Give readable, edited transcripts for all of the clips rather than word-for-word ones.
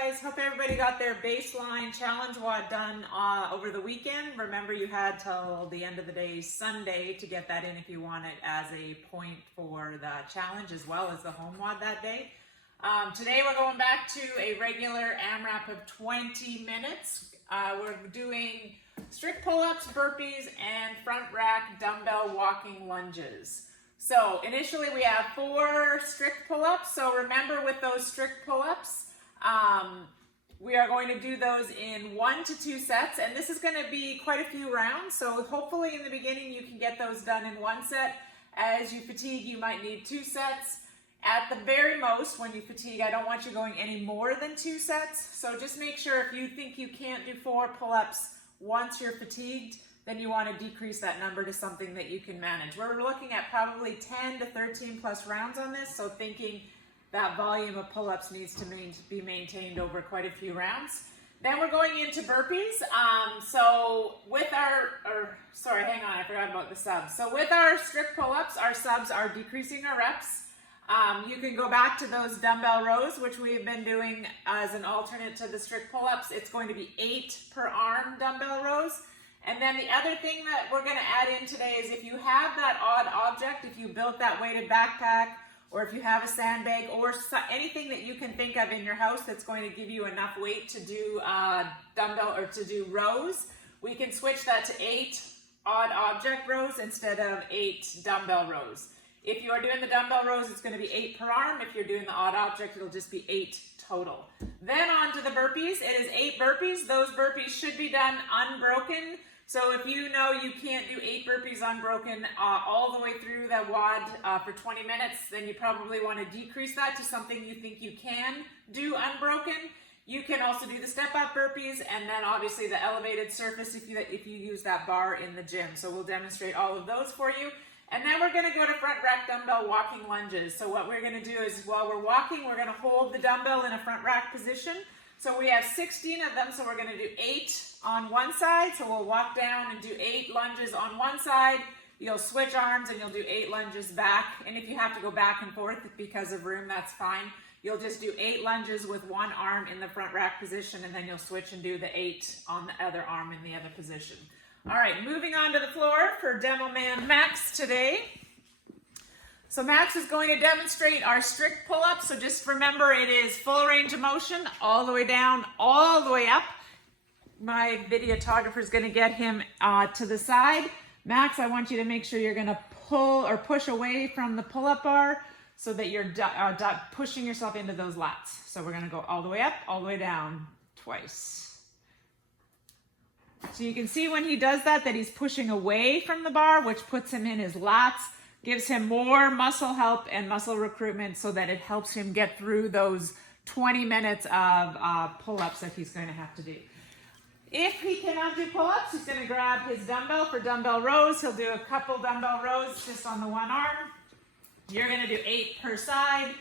guys. Hope everybody got their baseline challenge WOD done over the weekend. Remember, you had till the end of the day Sunday to get that in if you want it as a point for the challenge as well as the home WOD that day. Today we're going back to a regular AMRAP of 20 minutes. We're doing strict pull-ups, burpees, and front rack dumbbell walking lunges. So initially we have 4 strict pull-ups. So remember, with those strict pull-ups, we are going to do those in 1 to 2 sets, and this is going to be quite a few rounds. So hopefully in the beginning you can get those done in 1 set. As you fatigue, you might need 2 sets. At the very most, when you fatigue, I don't want you going any more than 2 sets. So just make sure if you think you can't do 4 pull-ups once you're fatigued, then you want to decrease that number to something that you can manage. We're looking at probably 10 to 13 plus rounds on this, so thinking that volume of pull-ups needs to be maintained over quite a few rounds. Then we're going into burpees. So with sorry, hang on, I forgot about the subs. So with our strict pull-ups, our subs are decreasing our reps. You can go back to those dumbbell rows, which we've been doing as an alternate to the strict pull-ups. It's going to be 8 per arm dumbbell rows. And then the other thing that we're going to add in today is if you have that odd object, if you built that weighted backpack, or if you have a sandbag, or anything that you can think of in your house that's going to give you enough weight to do dumbbell or to do rows, we can switch that to 8 odd object rows instead of 8 dumbbell rows. If you are doing the dumbbell rows, it's going to be 8 per arm. If you're doing the odd object, it'll just be 8 total. Then on to the burpees. It is 8 burpees. Those burpees should be done unbroken. So if you know you can't do 8 burpees unbroken all the way through the WOD for 20 minutes, then you probably want to decrease that to something you think you can do unbroken. You can also do the step-up burpees, and then obviously the elevated surface if you use that bar in the gym. So we'll demonstrate all of those for you. And then we're going to go to front rack dumbbell walking lunges. So what we're going to do is while we're walking, we're going to hold the dumbbell in a front rack position. So we have 16 of them, so we're going to do 8 on one side. So we'll walk down and do 8 lunges on one side. You'll switch arms and you'll do 8 lunges back. And if you have to go back and forth because of room, that's fine. You'll just do 8 lunges with one arm in the front rack position, and then you'll switch and do the 8 on the other arm in the other position. All right, moving on to the floor for Demo Man Max today. So Max is going to demonstrate our strict pull-ups. So just remember, it is full range of motion, all the way down, all the way up. My videographer is going to get him to the side. Max, I want you to make sure you're going to pull or push away from the pull-up bar so that you're pushing yourself into those lats. So we're going to go all the way up, all the way down, twice. So you can see when he does that he's pushing away from the bar, which puts him in his lats, gives him more muscle help and muscle recruitment so that it helps him get through those 20 minutes of pull-ups that he's going to have to do. If he cannot do pull-ups, he's going to grab his dumbbell for dumbbell rows. He'll do a couple dumbbell rows just on the one arm. You're going to do 8 per side.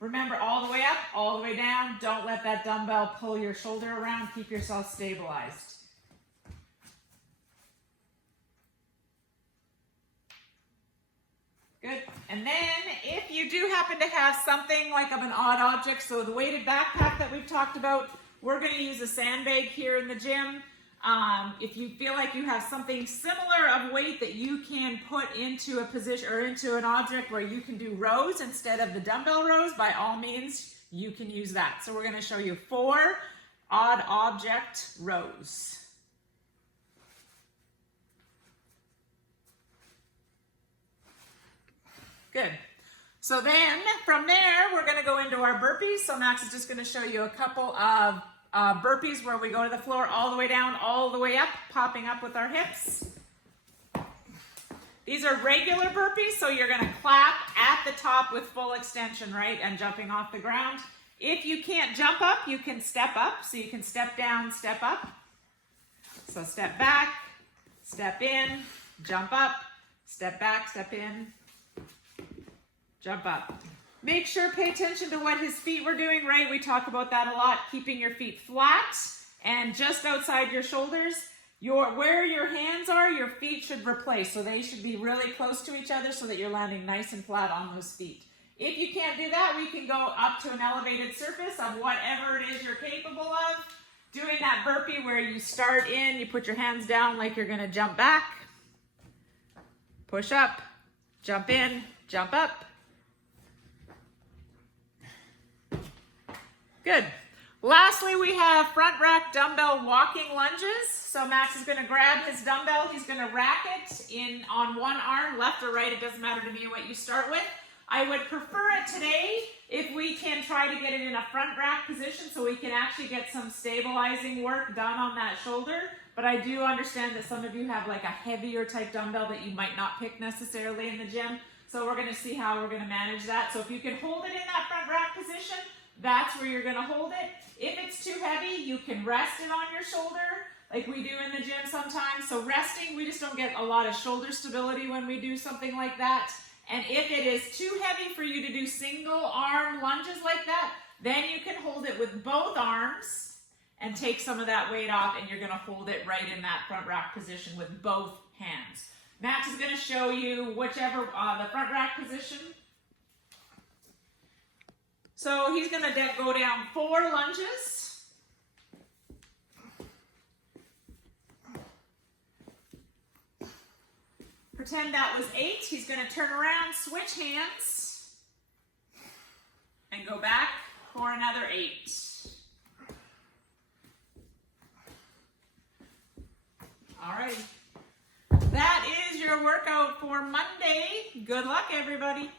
Remember, all the way up, all the way down. Don't let that dumbbell pull your shoulder around. Keep yourself stabilized. Good. And then if you do happen to have something like of an odd object, so the weighted backpack that we've talked about, we're going to use a sandbag here in the gym. If you feel like you have something similar of weight that you can put into a position or into an object where you can do rows instead of the dumbbell rows, by all means, you can use that. So we're going to show you 4 odd object rows. Good. So then from there, we're going to go into our burpees. So Max is just going to show you a couple of burpees where we go to the floor all the way down, all the way up, popping up with our hips. These are regular burpees, so you're going to clap at the top with full extension, right, and jumping off the ground. If you can't jump up, you can step up. So you can step down, step up. So step back, step in, jump up, step back, step in, jump up. Make sure, pay attention to what his feet were doing, right? We talk about that a lot, keeping your feet flat and just outside your shoulders. Where your hands are, your feet should replace. So they should be really close to each other so that you're landing nice and flat on those feet. If you can't do that, we can go up to an elevated surface of whatever it is you're capable of. Doing that burpee where you start in, you put your hands down like you're gonna jump back. Push up, jump in, jump up. Good. Lastly, we have front rack dumbbell walking lunges. So Max is going to grab his dumbbell. He's going to rack it in on one arm, left or right. It doesn't matter to me what you start with. I would prefer it today if we can try to get it in a front rack position so we can actually get some stabilizing work done on that shoulder. But I do understand that some of you have like a heavier type dumbbell that you might not pick necessarily in the gym. So we're going to see how we're going to manage that. So if you can hold it in that front rack position, that's where you're going to hold it. If it's too heavy, you can rest it on your shoulder like we do in the gym sometimes. So resting, we just don't get a lot of shoulder stability when we do something like that. And if it is too heavy for you to do single arm lunges like that, then you can hold it with both arms and take some of that weight off, and you're going to hold it right in that front rack position with both hands. Max is going to show you whichever, the front rack position. So he's going to go down 4 lunges. Pretend that was 8. He's going to turn around, switch hands, and go back for another 8. All right. That is your workout for Monday. Good luck, everybody.